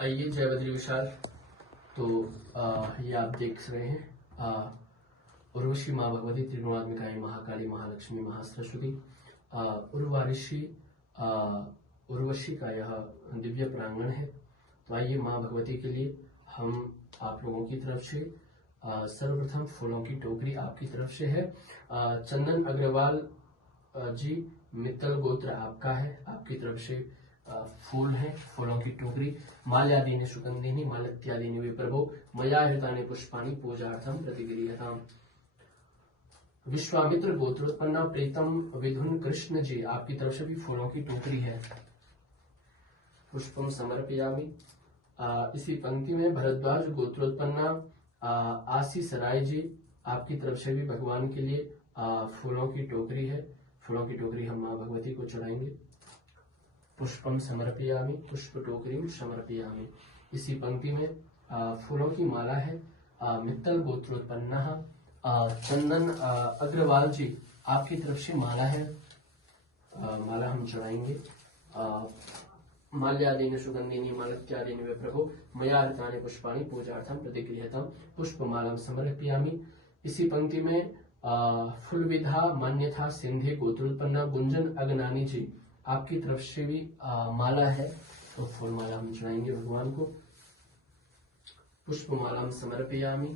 आइए जय बद्री विशाल। तो ये आप देख रहे हैं उर्वशी माँ भगवती त्रिगुणात्मिकाएं महाकाली महालक्ष्मी महासरस्वती उर्वारिशी उर्वशी का यह दिव्य प्रांगण है। तो आइए माँ भगवती के लिए हम आप लोगों की तरफ से सर्वप्रथम फूलों की टोकरी आपकी तरफ से है। चंदन अग्रवाल जी, मित्तल गोत्र आपका है, आपकी तरफ से फूल है, फूलों की टोकरी। माल्यादीनि सुगंधिनी मालत्यादीनि विप्रभो मया हृतानि पुष्पाणि पूजार्थम प्रतिगृह्यताम्। विश्वामित्र गोत्रोत्पन्ना प्रीतम विधुन कृष्ण जी, आपकी तरफ से भी फूलों की टोकरी है। पुष्पम समर्पयामि। इसी पंक्ति में भरद्वाज गोत्रोत्पन्ना आशीष राय जी, आपकी तरफ से भी भगवान के लिए फूलों की टोकरी है। फूलों की टोकरी हम माँ भगवती को चढ़ाएंगे। पुष्पम समर्पयामि, पुष्प टोकरी समर्पयामि। इसी पंक्ति में फूलों की माला है। मित्तल गोत्रोत्पन्ना चंदन अग्रवाल जी, आपकी तरफ से माला है, माला हम चढ़ाएंगे। माल्यादीनि सुगंधिनी मालत्यादीनि विप्रभो मया हृतानि पुष्पाणि पूजार्थम प्रतिगृह्यताम्। पुष्पमालां समर्पयामि। इसी पंक्ति में फुल विधा मान्यथा सिंधे गोत्रोत्पन्ना गुंजन अगनानी जी, आपकी तरफ से भी माला है, तो फूल माला हम चढ़ाएंगे भगवान को। पुष्पमालां समर्पयामि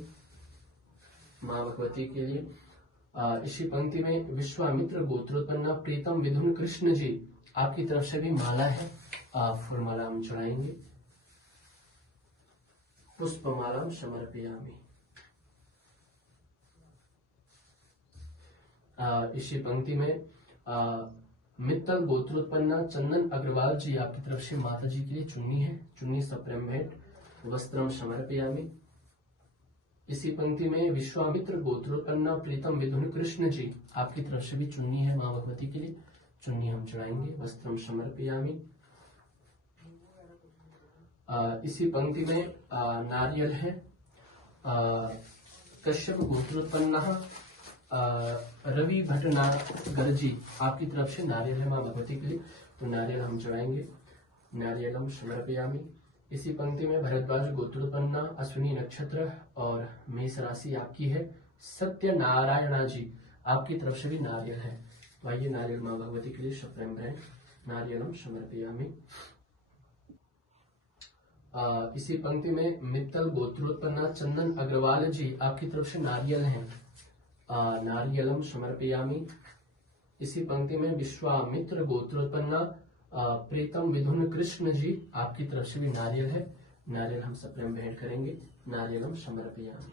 माँ भगवती के लिए। इसी पंक्ति में विश्वामित्र गोत्रोत्पन्ना प्रीतम विधुन कृष्ण जी, आपकी तरफ से भी माला है, फूल माला हम चढ़ाएंगे। पुष्पमालां समर्पयामि। इसी पंक्ति में मित्तल गोत्रोत्पन्ना चंदन अग्रवाल जी, आपकी तरफ से माता जी के लिए चुन्नी है, चुन्नी सप्रेम भेंट। वस्त्रम समर्पयामि। इसी पंक्ति में विश्वामित्र गोत्रोत्पन्ना प्रीतम विधुन कृष्ण जी, आपकी तरफ से भी चुन्नी है माँ भगवती के लिए, चुन्नी हम चढ़ाएंगे। वस्त्रम समर्पयामि। इसी पंक्ति में नारियल है। कश्यप गोत्रोत्पन्ना रवि भटनागर जी, आपकी तरफ से नारियल है माँ भगवती के लिए, तो नारियल हम चढ़ाएंगे। नारियलम समर्पयामि। इसी पंक्ति में भरद्वाज गोत्रोत्पन्ना अश्विनी नक्षत्र और मेष राशि आपकी है। सत्य नारायणा जी, आपकी तरफ से भी नारियल है, तो आइए नारियल माँ भगवती के लिए सप्रेम ग्रहण। नारियलम समर्पयामि। इसी पंक्ति में मित्तल गोत्रोत्पन्ना चंदन अग्रवाल जी, आपकी तरफ से नारियल है, नारियलम समर्पयामि। इसी पंक्ति में विश्वामित्र गोत्रोत्पन्ना प्रीतम विधुन कृष्ण जी, आपकी तरफ से भी नारियल है, नारियल हम सप्रेम भेंट करेंगे। नारियलम समर्पयामि।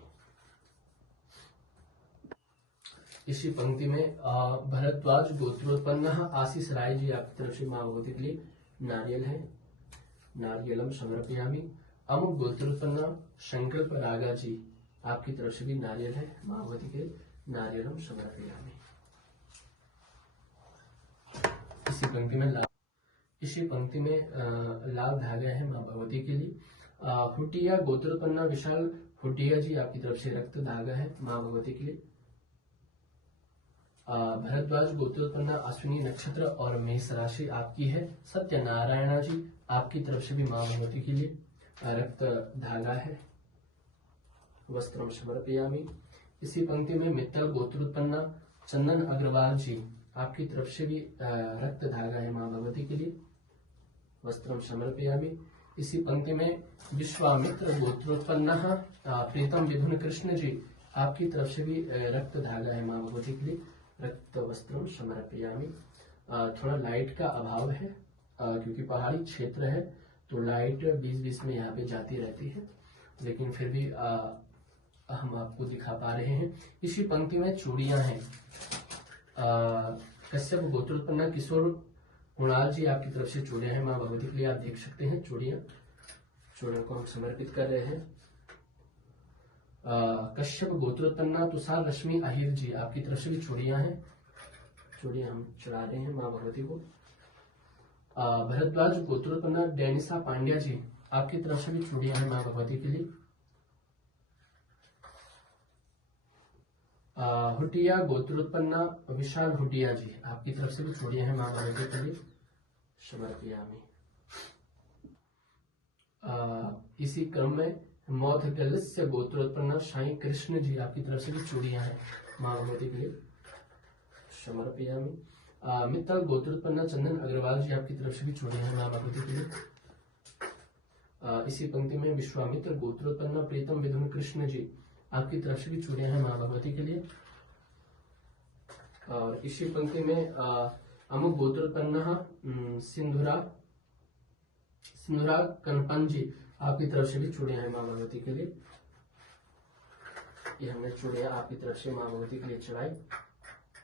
इसी पंक्ति में भरद्वाज गोत्रोत्पन्ना आशीष राय जी, आपकी तरफ से माँ भगवती के लिए नारियल है, नारियलम समर्पयामि। अमुक गोत्रोत्पन्ना संकल्प रागा जी, आपकी तरफ से भी नारियल है माँ भगवती के लिए, नारियलम समर्पयामि। इसी पंक्ति में लाल धागा है माँ भगवती के लिए। हुटिया गोत्रोत्पन्ना विशाल हुटिया जी, आपकी तरफ से रक्त धागा है माँ भगवती के लिए। भरद्वाज गोत्रोत्पन्ना अश्विनी नक्षत्र और मेष राशि आपकी है। सत्यनारायणा जी, आपकी तरफ से भी माँ भगवती के लिए रक्त धागा है। वस्त्रम समर्पयामि। इसी पंक्ति में मित्तल गोत्रोत्पन्ना चंदन अग्रवाल जी, आपकी तरफ से भी रक्त धागा है माँ भगवती के लिए। वस्त्रम समर्पयामि। इसी पंक्ति में विश्वामित्र गोत्रोत्पन्ना प्रीतम विधुन कृष्ण जी, आपकी तरफ से भी रक्त धागा है माँ भगवती के लिए, रक्त वस्त्रम समर्पयामि। थोड़ा लाइट का अभाव है क्योंकि पहाड़ी क्षेत्र है, तो लाइट बीच बीच में यहाँ पे जाती रहती है, लेकिन फिर भी हम आपको दिखा पा रहे हैं। इसी पंक्ति में चूड़ियां हैं। कश्यप गोत्रोत्पन्ना किशोर कुणाल जी, आपकी तरफ से चूड़ियां हैं माँ भगवती के लिए, आप देख सकते हैं चूड़ियों को हम समर्पित कर रहे हैं। कश्यप गोत्रोत्पन्ना तुषार रश्मि अहिर जी, आपकी तरफ से भी चूड़ियां हैं, चूड़ियां हम चढ़ा रहे हैं माँ भगवती को। भरद्वाज गोत्रोत्पन्ना डैनिसा पांड्या जी, आपकी तरफ से भी चूड़ियां हैं माँ भगवती के लिए। हुटिया गोत्रोत्पन्ना विशाल हुटिया जी, आपकी तरफ से भी चूड़ियां हैं माँ भगवती के लिए, समर्पयामि। इसी क्रम में मौधगल्य गोत्रोत्पन्न साईं कृष्ण जी आपकी तरफ से भी चूड़ियां हैं माँ भगवती के लिए, समर्पयामि। मित्तल गोत्रोत्पन्न चंदन अग्रवाल जी आपकी तरफ से भी चूड़ियां हैं माँ भगवती के लिए। इसी पंक्ति में विश्वामित्र गोत्रोत्पन्न प्रीतम विधुन कृष्ण जी आपकी तरफ से भी चूड़ियां हैं माँ भगवती के लिए। और इसी पंक्ति में अमुक गोत्रोत्पन्न सिंधुरा कनपन जी आपकी तरफ से भी चूड़ियां हैं माँ भगवती के लिए। ये हमने चूड़ियां आपकी तरफ से माँ भगवती के लिए चढ़ाई,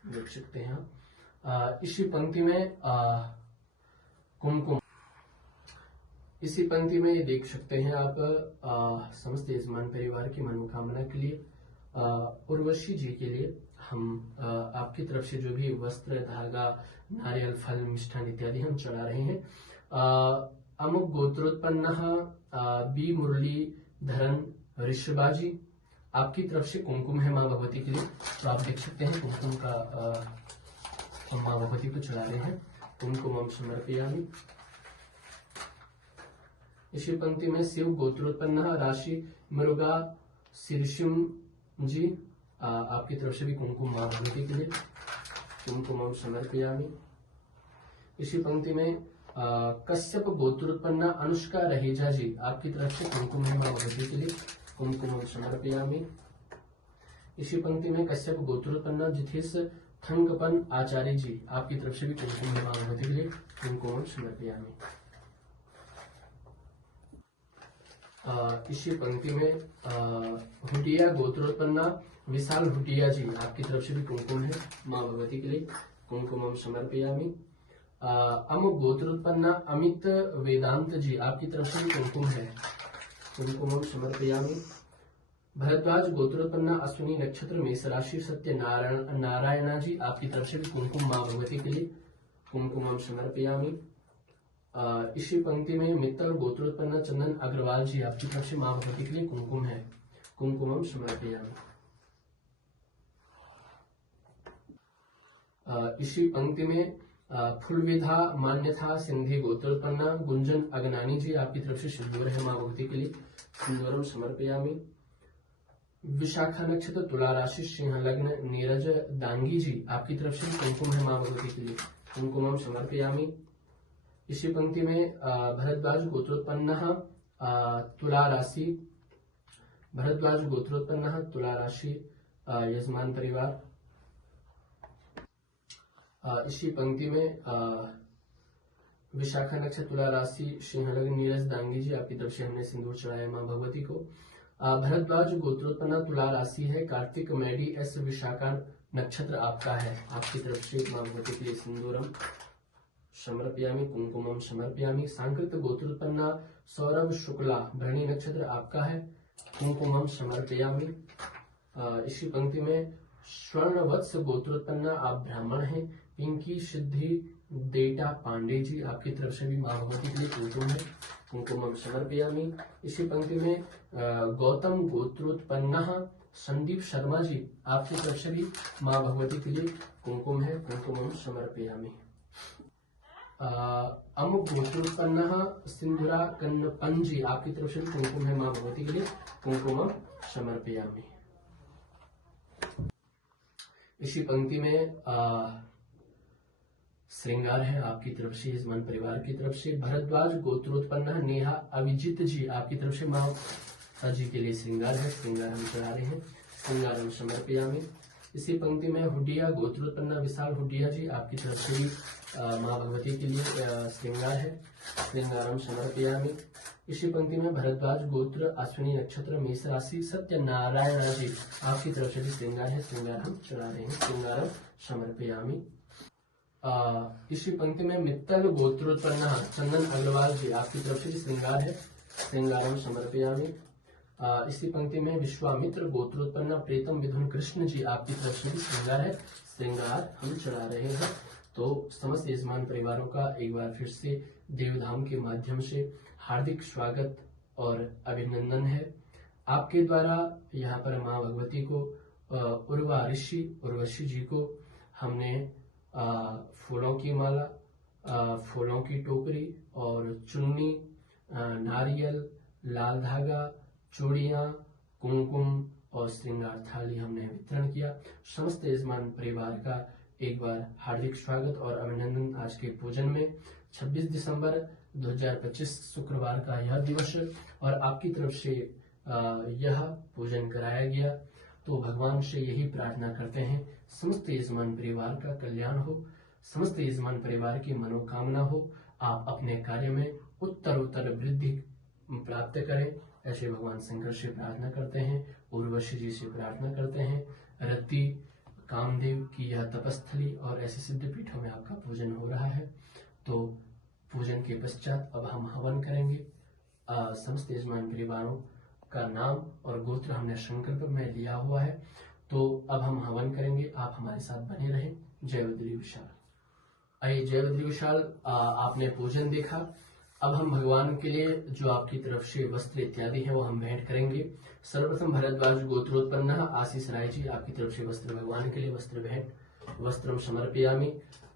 देख सकते हैं। इसी पंक्ति में कुमकुम, इसी पंक्ति में ये देख सकते हैं आप समस्त यजमान परिवार की मनोकामना के लिए उर्वशी जी के लिए हम आपकी तरफ से जो भी वस्त्र, धागा, नारियल, फल, मिष्ठान इत्यादि हम चढ़ा रहे हैं। अमुक गोत्रोत्पन्न बी मुरलीधरन ऋषभाजी आपकी तरफ से कुमकुम है माँ भगवती के लिए। तो आप देख सकते हैं कुमकुम का हम माँ भगवती को चढ़ा रहे हैं। कुमकुमम समर्पयामि। इसी पंक्ति में शिव गोत्रोत्पन्न राशि मृगा शीर्षम जी आपकी तरफ से भी कुमकुम माँ भगवती के लिए, कुमकुमम समर्पयामि। इसी पंक्ति में कश्यप गोत्रोत्पन्न अनुष्का रहेजा जी आपकी तरफ से कुमकुम है माँ भगवती के लिए, कुमकुमम समर्पयामि। इसी पंक्ति में कश्यप गोत्रोत्पन्न जिथेश थंगपन आचार्य जी आपकी तरफ से भी कुमकुम है माँ भगवती के लिए, कुमकुमम समर्पयामि। इसी पंक्ति में हुटिया गोत्रोत्पन्न विशाल हुटिया जी आपकी तरफ से भी कुमकुम है माँ भगवती के लिए, कुमकुमम समर्पयामि। अमुक गोत्रोत्पन्न अमित वेदांत जी आपकी तरफ से भी कुमकुम है, कुमकुमम समर्पयामि। भरद्वाज गोत्रोत्पन्न अश्विनी नक्षत्र मेष राशि सत्य नारायणा जी आपकी तरफ से भी कुमकुम माँ भगवती के लिए, कुमकुमम समर्पयामि। इसी पंक्ति में मित्तल गोत्रोत्पन्न चंदन अग्रवाल जी आपकी तरफ से माँ भगवती के लिए कुमकुम है, कुमकुमम समर्पयामि। इसी पंक्ति में फुलविधा मान्यथा सिंधी गोत्रोत्पन्न गुंजन अगनानी जी आपकी तरफ से सिंदूर है माँ भगवती के लिए, सिंदूरम समर्पयामि। विशाखा नक्षत्र तुला राशि सिंह लग्न नीरज दांगी जी आपकी तरफ से कुमकुम है माँ भगवती के लिए, कुमकुमम समर्पयामि। इसी पंक्ति में भरद्वाज गोत्रोत्पन्न तुला राशि, भरद्वाज गोत्रोत्पन्न तुला राशि यजमान परिवार। इसी पंक्ति में विशाखा नक्षत्र तुला राशि सिंह लग्न नीरज दांगी जी आपकी तरफ से हमने सिंदूर चढ़ाया माँ भगवती को। भरद्वाज गोत्रोत्पन्न तुला राशि है, कार्तिक मैडी एस विशाखा नक्षत्र आपका है, आपकी तरफ से माँ भगवती के लिए सिंदूरम समर्पयामि, कुमकुमम समर्पयामि। सांकृत गोत्रोत्पन्न सौरभ शुक्ला भरणी नक्षत्र आपका है, कुमकुमम समर्पयामि। इसी पंक्ति में स्वर्ण वत्स गोत्रोत्पन्न आप ब्राह्मण हैं, पिंकी सिद्धि डेटा पांडे जी आपकी तरफ से भी माँ भगवती के लिए कुमकुम है, कुमकुमम समर्पयामि। इसी पंक्ति में गौतम गोत्रोत्पन्न संदीप शर्मा जी आपकी तरफ से भी माँ भगवती के लिए कुमकुम है, कुमकुमम समर्पयामि। अमुक गोत्रोत्पन्न सिंधुरा कन्नपन जी आपकी तरफ से भी कुमकुम है माँ भगवती के लिए, कुमकुमम समर्पयामि। इसी पंक्ति में श्रृंगार है आपकी तरफ से यजमान परिवार की तरफ से। भरद्वाज गोत्रोत्पन्न नेहा अभिजीत जी आपकी तरफ से माँ जी के लिए श्रृंगार है, श्रृंगार हम चढ़ा रहे हैं, श्रृंगार हम समर्पयामि। इसी पंक्ति में हुडिया गोत्रोत्पन्न विशाल हुडिया जी आपकी तरफ से भी माँ भगवती के लिए श्रृंगार है, श्रृंगारम समर्पयामि। इसी पंक्ति में भरद्वाज गोत्र अश्विनी नक्षत्र मेष राशि सत्यनारायण जी आपकी तरफ से भी श्रृंगार है, श्रृंगार हम चढ़ा रहे हैं, श्रृंगारम समर्पयामि। इसी पंक्ति में मित्तल गोत्रोत्पन्न चंदन अग्रवाल जी आपकी तरफ से भी श्रृंगार है, श्रृंगारम समर्पयामि। इसी पंक्ति में विश्वामित्र गोत्रोत्पन्न प्रीतम विधुन कृष्ण जी आपकी तरफ से भी श्रृंगार है, श्रृंगार हम चढ़ा रहे हैं। तो समस्त यजमान परिवारों का एक बार फिर से देवधाम के माध्यम से हार्दिक स्वागत और अभिनंदन है। आपके द्वारा यहाँ पर माँ भगवती को उर्वशी जी को हमने फूलों की माला, फूलों की टोकरी और चुन्नी नारियल, लाल धागा, चूड़ियां, कुमकुम और श्रृंगार थाली हमने वितरण किया। समस्त यजमान परिवार का एक बार हार्दिक स्वागत और अभिनंदन आज के पूजन में। 26 दिसंबर 2025 शुक्रवार का यह दिवस और आपकी तरफ से यह पूजन कराया गया, तो भगवान से यही प्रार्थना करते हैं समस्त यजमान परिवार का कल्याण हो, समस्त यजमान परिवार की मनोकामना हो, आप अपने कार्य में उत्तरोत्तर वृद्धि प्राप्त करें। ऐसे भगवान शंकर से प्रार्थना करते हैं, उर्वशी जी से प्रार्थना करते हैं, रति कामदेव की यह तपस्थली और ऐसे सिद्ध पीठों में आपका पूजन हो रहा है। तो पूजन के पश्चात अब हम हवन करेंगे। समस्त यजमान परिवारों का नाम और गोत्र हमने संकल्प में लिया हुआ है, तो अब हम हवन करेंगे। आप हमारे साथ बने रहें। जय बद्री विशाल। आइए, जय बद्री विशाल, आपने पूजन देखा। अब हम भगवान के लिए जो आपकी तरफ से वस्त्र इत्यादि है वो हम भेंट करेंगे। सर्वप्रथम भरद्वाज गोत्रोत्पन्न आशीष राय जी, आपकी तरफ से वस्त्र भगवान के लिए वस्त्र भेंट। वस्त्रम समर्पयामि।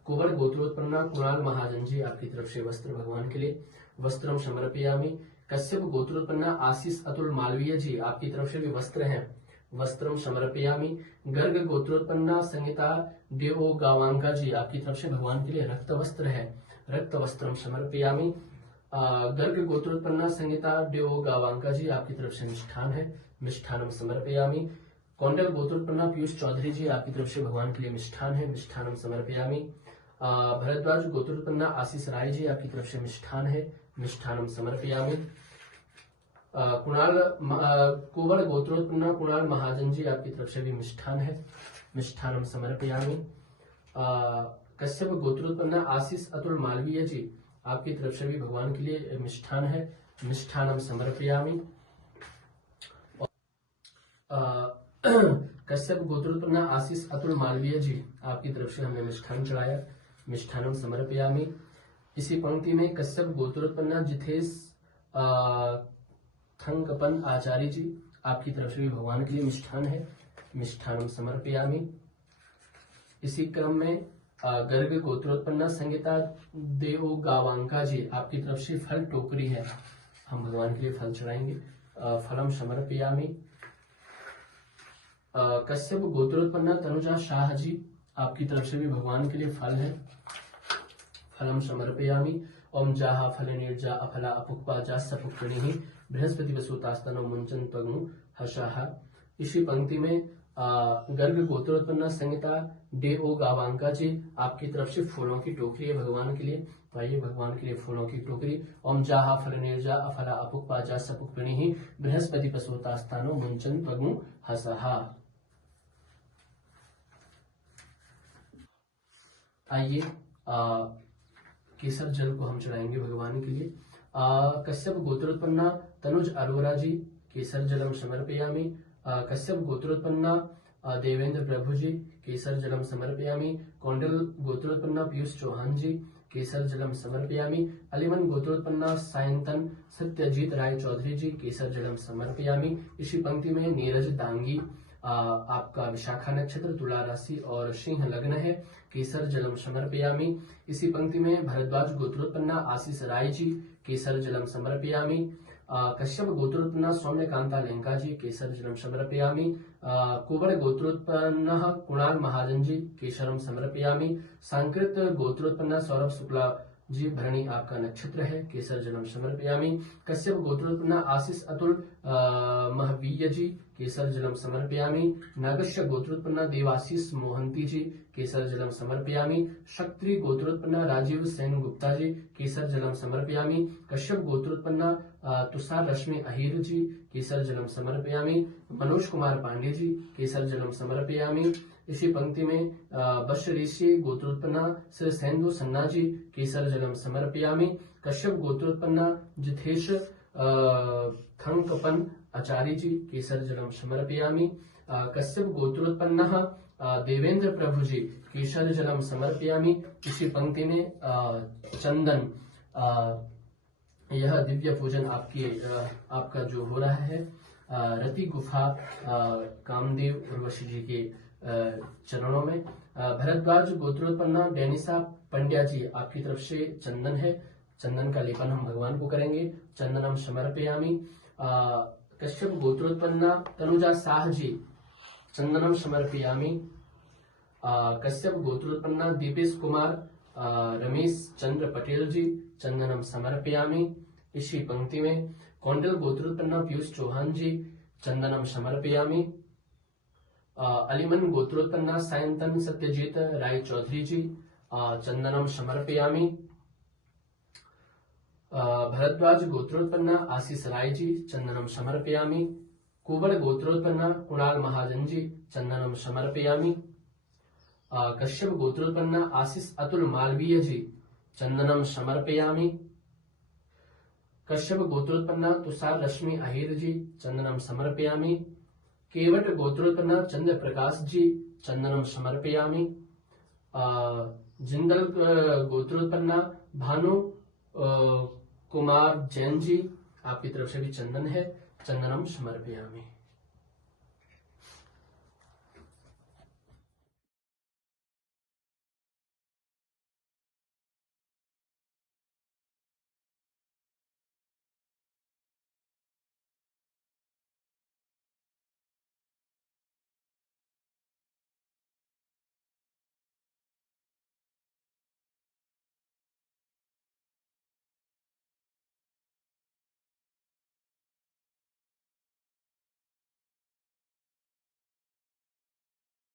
कुंवर गोत्रोत्पन्न कुणाल महाजन जी, आपकी तरफ से वस्त्र भगवान के लिए वस्त्रम समर्पयामि। कश्यप गोत्रोत्पन्न आशीष अतुल मालवीय जी, आपकी तरफ से भी वस्त्र हैं, वस्त्रम समर्पयामि। गर्ग गोत्रोत्पन्न संगीता देवो गावांका जी, आपकी तरफ से भगवान के लिए रक्त वस्त्र है, रक्त वस्त्रम समर्पयामि। गर्ग गोत्रोत्पन्न संगीता देवो गावांका जी, आपकी तरफ से मिष्ठान है, मिष्ठानम समर्पयामि। कौंडल गोत्रोत्पन्न पीयूष चौधरी जी, आपकी तरफ से भगवान के लिए मिष्ठान है, मिष्ठानम समर्पयामि। भरद्वाज गोत्रोत्पन्न आशीष राय जी, आपकी तरफ से मिष्ठान है, मिष्ठानम समर्पयामि। कुंवर गोत्रोत्पन्न कुणाल महाजन जी, आपकी तरफ से भी मिष्ठान है, मिष्ठानम समर्पयामि। कश्यप गोत्रोत्पन्न आशीष अतुल मालवीय जी, आपकी तरफ से भी भगवान के लिए मिष्ठान है, मिष्ठानम समर्पयामि। कश्यप गोत्रोत्पन्न आशीष अतुल मालवीय जी, आपकी तरफ से हमने मिष्ठान चढ़ाया, मिष्ठानम समर्पयामि। इसी पंक्ति में कश्यप गोत्रोत्पन्न जिथेश थंकपन आचार्य जी, आपकी तरफ से भी भगवान के लिए मिष्ठान है, मिष्ठानम समर्पयामि। इसी क्रम में गर्ग गोत्रोत्पन्न संगीता देव गावांका जी, आपकी तरफ से फल टोकरी है, हम भगवान के लिए फल चढ़ाएंगे, फलम समर्पयामि। कश्यप गोत्रोत्पन्न तनुजा शाह जी, आपकी तरफ से भी भगवान के लिए फल है, फलम समर्पयामि। ओम जाहा फल निर्जा अफला अपुक्पा जा सपुक्कणि बृहस्पति वसुतास्तनो मुंचन त्वगु हशाहा। इसी पंक्ति में गर्ग गोत्रोत्पन्न संगीता देव गावांका जी, आपकी तरफ से फूलों की टोकरी है भगवान के लिए, तो आइए भगवान के लिए फूलों की टोकरी। ओम जाहा फल निर्जा अफला अपुक्पा जा सपुक्कणि बृहस्पति वसुतास्तनो मुंचन त्वगु हशाहा। आइए केसर जल को हम चढ़ाएंगे भगवान के लिए। कश्यप गोत्रोत्पन्न तनुज अरोरा जी, केसर जलम समर्पयामि। कश्यप गोत्रोत्पन्न देवेंद्र प्रभु जी, केसर जलम समर्पयामि। कौंडल गोत्रोत्पन्न पीयूष चौहान जी, केसर जलम समर्पयामि। अलीमन गोत्रोत्पन्न सायंतन सत्यजीत राय चौधरी जी, केसर जलम समर्पयामि। इसी पंक्ति में नीरज दांगी, आपका विशाखा नक्षत्र, तुला राशि और सिंह लग्न है, केसर जलम समर्पयामि। इसी पंक्ति में भरद्वाज गोत्रोत्पन्न आशीष राय जी, केसर जलम समर्पयामि। कश्यप गोत्रोत्पन्न सौम्यकांता लेंका जी, केसर जलम समर्पयामि। कुंवर गोत्रोत्पन्न कुणाल महाजन जी, केसरम समर्पयामि। सांकृत गोत्रोत्पन्न सौरभ शुक्ला जी, भरणी आपका नक्षत्र है, केसर जलम समर्पयामि। कश्यप गोत्रोत्पन्न आशीष अतुल महवीय जी, केसर जलम समर्पयामि। नागस्य गोत्रोत्पन्न देवाशीष मोहंती जी, केसर जलम समर्पयामि। क्षत्रिय गोत्रोत्पन्न राजीव सेन गुप्ता जी, केसर जलम समर्पयामि। कश्यप गोत्रोत्पन्न तुषार रश्मि अहिर जी, केसर जलम समर्पयामि। मनोज कुमार पांडे जी, केसर जलम समर्पयामि। इसी पंक्ति में बशऋषि गोत्रोत्पन्न श्री सेंदु सन्ना जी, केसर जलम समर्पयामि। कश्यप गोत्रोत्पन्न जिथेश थंकपन आचार्य जी, केसर जलम समर्पयामि। कश्यप गोत्रोत्पन्न देवेंद्र प्रभु जी, केसर जलम समर्पयामि। इसी पंक्ति में चंदन, यह दिव्य पूजन आपका जो हो रहा है रति गुफा कामदेव उर्वशी जी के चरणों में। भरद्वाज गोत्रोत्पन्न डेनिसा पंड्या जी, आपकी तरफ से चंदन है, चंदन का लेपन हम भगवान को करेंगे। चंदनम समर्पयामि। कश्यप गोत्रोत्पन्ना तनुजा शाह जी, चंदनम समर्पयामि। कश्यप गोत्रोत्पन्ना दीपेश कुमार रमेश चंद्र पटेल जी, चंदनम समर्पयामि। इसी पंक्ति में कौंडल गोत्रोत्पन्ना पीयूष चौहान जी, चंदनम समर्पयामि। अलीमन गोत्रोत्पन्ना सायंतन सत्यजीत राय चौधरी जी, चंदनम समर्पयामि। भरद्वाज गोत्रोत्पन्ना आशीष राय जी, चंदनम समर्पयामि। कुबड़ गोत्रोत्पन्ना कुणाल महाजन जी, चंदनम समर्पयामि। कश्यप गोत्रोत्पन्ना आशीष अतुल मालवीय जी, चंदनम समर्पयामि। कश्यप गोत्रोत्पन्ना तुषार रश्मि अहिर जी, चंदनम समर्पयामि। केवट गोत्रोत्पन्ना चंद्र प्रकाश जी, चंदनम समर्पयामि। जिंदल गोत्रोत्पन्ना भानु कुमार जैन जी, आपकी तरफ से भी चंदन है, चंदनम समर्पयामि।